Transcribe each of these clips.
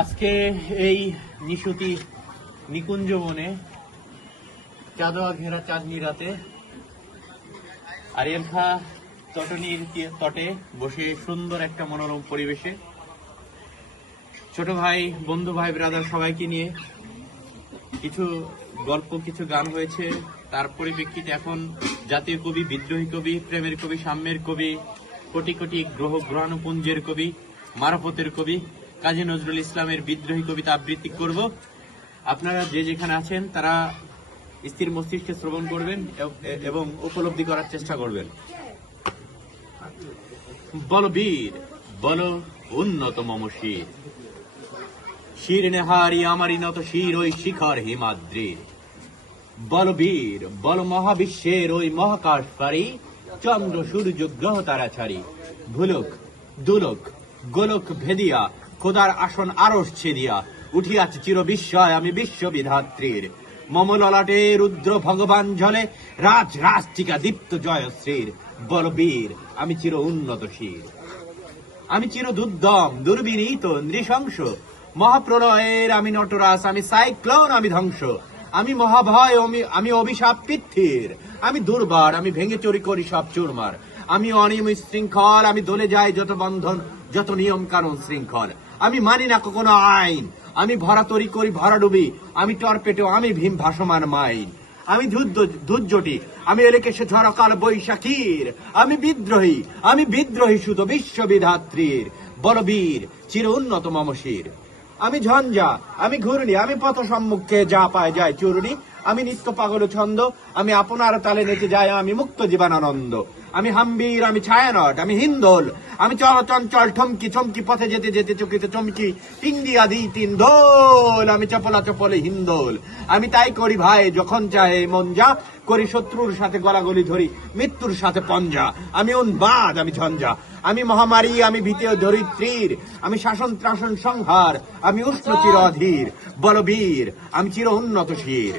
আজকে এই নিশুতি নিকুঞ্জ বনে চাঁদোয়া ঘেরা চাঁদনি রাতে আরিয়াল খা তটনির তটে বসে সুন্দর একটা মনোরম পরিবেশে ছোট ভাই, বন্ধু, ভাই, ব্রাদার সবাইকে নিয়ে কিছু গল্প, কিছু গান হয়েছে। তার পরিপ্রেক্ষিতে এখন জাতীয় কবি, বিদ্রোহী কবি, প্রেমের কবি, সাম্যের কবি, কোটি কোটি গ্রহাণুপুঞ্জের কবি, মারফতের কবি কাজী নজরুল ইসলামের বিদ্রোহী কবিতা আবৃত্তি করব। আপনারা যে যেখানে আছেন তারা স্থির মস্তিষ্কে শ্রবণ করবেন এবং উপলব্ধি করার চেষ্টা করবেন। বল বীর, বল উন্নত মম শির, শির নেহারি আমারই নত শির ওই শিখর হিমাদ্রির। বল বীর, বল মহাবিশ্বের ওই মহাকাশ পারি, চন্দ্র সূর্য গ্রহ তারা ছাড়ি, ভুলক দুলক গোলক ভেদিয়া খোদার আসন আরশ ছেদিয়া উঠিয়াছে চির বিস্ময় আমি বিশ্ববিধাত্রীর। মম ললাটে রুদ্র ভগবান ঝলে রাজ রাষ্ট্রিকা দীপ্ত জয়শ্রীর। বল বীর, আমি চির উন্নত শির, আমি চির দুর্দম দুর্বিনীত নৃশংস, মহাপ্রলয়ের আমি নটরাস, আমি সাইক্লোন, আমি ধ্বংস, আমি মহাভয়, আমি অভিশাপ পৃথ্বীর, আমি দুর্বার, আমি ভেঙে চুরি করি সব চুরমার, আমি অনিয়ম শৃঙ্খল, আমি দলে যাই যত বন্ধন, যত নিয়ম কানুন শৃঙ্খল, আমি মানি না কোনো আইন, আমি ভরা তরি করি ভরা ডুবি, আমি টর্পেটো, আমি ভীম ভাসমান মাইন, আমি ধূর্যটি, আমি এলেকে সে ঝড়কাল বৈশাখীর, আমি বিদ্রোহী সুত বিশ্ববিধাত্রীর। বলবীর, চির উন্নত মম শির, আমি ঝঞ্ঝা, আমি ঘূর্ণি, আমি পথ সম্মুখে যা পায় যায় চূর্ণি, আমি নিত্য পাগল ছন্দ, আমি আপনার তালে নেচে যায় আমি মুক্ত জীবনানন্দ, আমি হাম্বীর, আমি ছায়ানট, আমি হিন্দোল, আমি চঞ্চল ঠমকি চমকি পথে যেতে যেতে চকিতে চমকি ইন্ডিয়া দি তিন দোল, আমি চপলা চপলে হিন্দোল, আমি তাই করি ভাই যখন চাহে মন যা, করি শত্রুর সাথে গলাগলি ধরি মৃত্যুর সাথে পঞ্জা, আমি উন্মাদ, আমি ঝঞ্ঝা, আমি মহামারী, আমি ভীতীয় ধরিত্রীর, আমি শাসন ত্রাসন সংহার, আমি উষ্ণ চির অধীর। বলবীর, আমি চির উন্নত শির,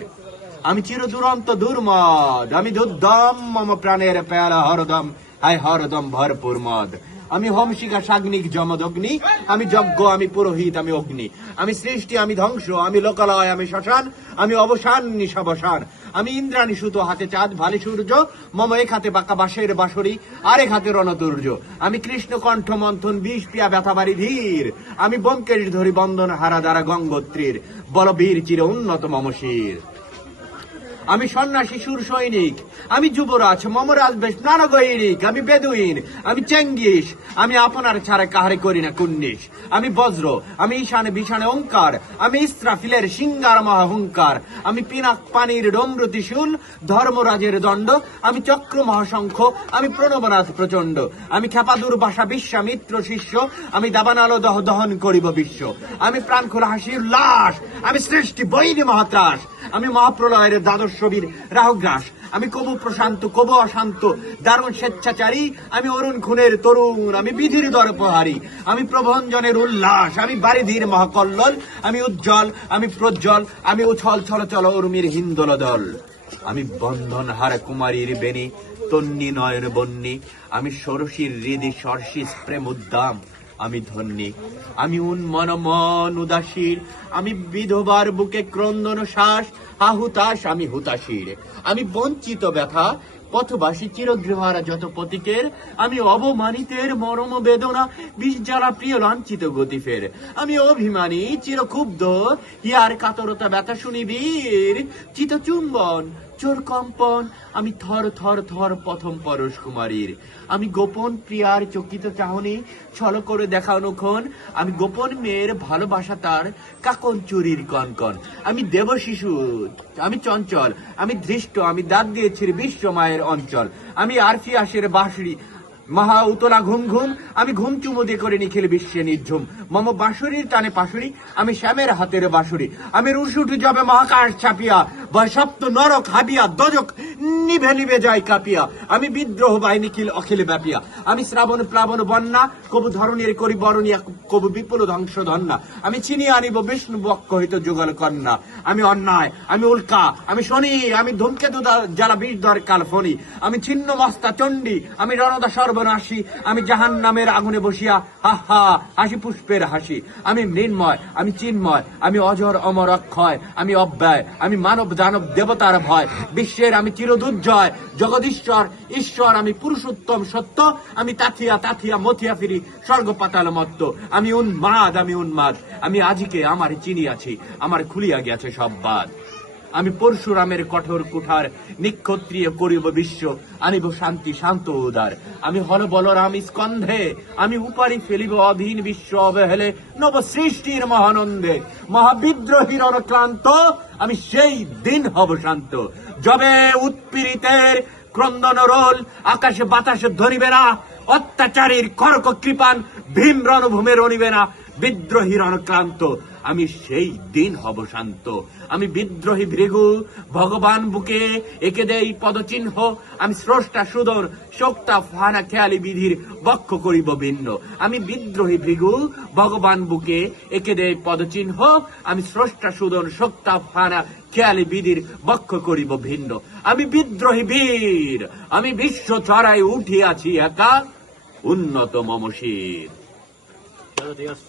আমি চির দুরন্ত দুর্মদ, আমি দুর্দম মম প্রাণের পেয়ালা হরদম, হায় হরদম ভরপুর মদ, আমি হোমশিখা সাগ্নিক যমদগ্নি, আমি যজ্ঞ, আমি পুরোহিত, আমি অগ্নি, আমি সৃষ্টি, আমি ধ্বংস, আমি লোকালয়, আমি শ্মশান, আমি অবসান নিশাবসান, আমি ইন্দ্রাণী সুতো, হাতে চাঁদ ভালে সূর্য, মম এক হাতে বাঁকা বাঁশের বাঁশরি, আরেক হাতে রণতুর্য, আমি কৃষ্ণ কণ্ঠ মন্থন বিষ পিয়া ব্যথাবাড়ি ধীর, আমি ব্যোমকেশ ধরি বন্দন হারা দ্বারা গঙ্গোত্রীর। বলবীর, চির উন্নত মম শির, আমি সন্ন্যাসী সুর সৈনিক, আমি যুবরাজ মমরাজ বেশ নানগৈরিক, আমি বেদুইন, আমি চেঙ্গিস, আমি আপনার ছাড়া কাহারে করি না কুন্নিস, আমি বজ্র, আমি ঈশানে বিশানে ওঙ্কার, আমি ইস্রাফিলের সিঙ্গার মহাহুঙ্কার, আমি পিনাক পানির ডমরু ত্রিশূল ধর্মরাজের দণ্ড, আমি চক্র মহাশঙ্খ, আমি প্রণবনাথ প্রচণ্ড, আমি খেপাদুর বাসা বিশ্বামিত্র শিষ্য, আমি দাবানালো দহন করিব বিশ্ব, আমি প্রাণ খোলা হাসির উল্লাস, আমি সৃষ্টি বৈরী মহাত্রাস, আমি মহাপ্রলয়ের দ্বাদশ ছবির রাহুগ্রাস, আমি কবু প্রশান্ত কবু অশান্ত দারুণ স্বেচ্ছাচারী, আমি অরুণ খুনের তরুণ, আমি বিধির দরপহারী, আমি প্রভঞ্জনের উল্লাস, আমি বারিধির মহাকল্লোল, আমি উজ্জ্বল, আমি প্রজ্জ্বল, আমি উছল ছলচল উর্মির হিন্দোল দল, আমি বন্ধন হার কুমারীর বেণী তন্নি নয়ন বন্যী, আমি ষোড়শীর হৃদি সর্ষিস প্রেম উদ্দাম, আমি ধন্যী, আমি উন্মন উদাসীর, আমি বিধবার বুকে ক্রন্দন শ্বাস হাহুতাস, আমি হুতাশীর, আমি বঞ্চিত ব্যথা পথবাসী চিরগৃহারা যত পতিকের, আমি অবমানিতের মরম বেদনা বিষ জ্বালা প্রিয় লাঞ্ছিত গতি ফের, আমি অভিমানী চিরক্ষুব্ধ হিয়ার কাতরতা ব্যথা শুনিবীর, চিতচুম্বন চোর কম্পন, আমি থর থর থর প্রথম পরশ কুমারীর, আমি গোপন প্রিয়ার চকিত চাহনি ছল করে দেখানোক্ষণ, আমি গোপন মেয়ের ভালোবাসা তার কাকন চুরির কনকন, আমি দেব শিশু, আমি চঞ্চল, আমি ধৃষ্ট, আমি দাঁত দিয়েছি বিশ্ব মায়ের অঞ্চল, আমি আরফিয়াসের বাঁশরি মহা উতলা ঘুম ঘুম, আমি ঘুম চুমো দিয়ে করে নিখিল বিশ্বে নির্ঝুম, মম বাঁশুরির টানে পাশুরি, আমি শ্যামের হাতের বাঁশুরি, আমি রুশুটু যাবে মহাকাশ ছাপিয়া, সপ্ত নরক হাবিয়া দজক নিভে নিভে যায় কাঁপিয়া, আমি বিদ্রোহ বাই নিখিল অখিল ব্যাপিয়া, আমি শ্রাবণ প্লাবন বন্যা কবু ধরণীর করি বরণিয়া, কবু বিপুল ধ্বংস ধন্যা, আমি ছিনিয়ে আনিব বিষ্ণু বক্ষ হইত যুগল কন্যা, আমি অন্যায়, আমি উল্কা, আমি শনি, আমি ধূমকেতু জ্বালা বিষ দর কাল ফণি, আমি ছিন্ন মস্তা চণ্ডী, আমি রণদা সর্ব সর্বনাশী, আমি জাহান্নামের আগুনে বসিয়া হা হা হাসি পুষ্পের হাসি। আমি মৃন্ময়, আমি চিন্ময়, আমি অজর অমর অক্ষয়, আমি অব্যয়, আমি মানব দানব দেবতার ভয়, বিশ্বের আমি চিরদুর্জয়, জগদীশ্বর ঈশ্বর, আমি পুরুষোত্তম সত্য, আমি তাথিয়া তাথিয়া মথিয়া ফিরি স্বর্গ পাতাল মত্ত। আমি উন্মাদ, আমি উন্মাদ, আমি আজিকে আমার চিনিয়াছি, আমার খুলিয়া গেছে সব বাদ। আমি পরশুরামের কঠোর কুঠার, নিক্ষত্রিয় করিব বিশ্ব, আনিব শান্তি শান্ত উদার। আমি হল বলরাম স্কন্ধে, আমি উপারি ফেলিব অধীন বিশ্ব অবহেলে নব সৃষ্টির মহানন্দে। মহাবিদ্রোহীর অনক্লান্ত, আমি সেই দিন হব শান্ত, যবে উৎপীড়িতের ক্রন্দন রোল আকাশে বাতাসে ধরিবে না, অত্যাচারীর কর্ক কৃপান ভীম রণভূমে রণিবে না। বিদ্রোহীর অনক্লান্ত, আমি সেই দিন হব শান্ত। আমি বিদ্রোহী ভৃগু, ভগবান বুকে একে দেই পদচিহ্ন, আমি স্রষ্টা সুদর শোক্তা ফানা খেয়ালি বিধির বক্ষ করিব ভিন্ন। আমি বিদ্রোহী ভৃগু, ভগবান বুকে একে দেই পদচিহ্ন, আমি স্রষ্টা সুদর শোক্তা ফানা খেয়ালি বিধির বক্ষ করিব ভিন্ন। আমি বিদ্রোহী বীর, আমি বিশ্ব চড়াই উঠিয়াছি একা, উন্নত মম শির। Dios.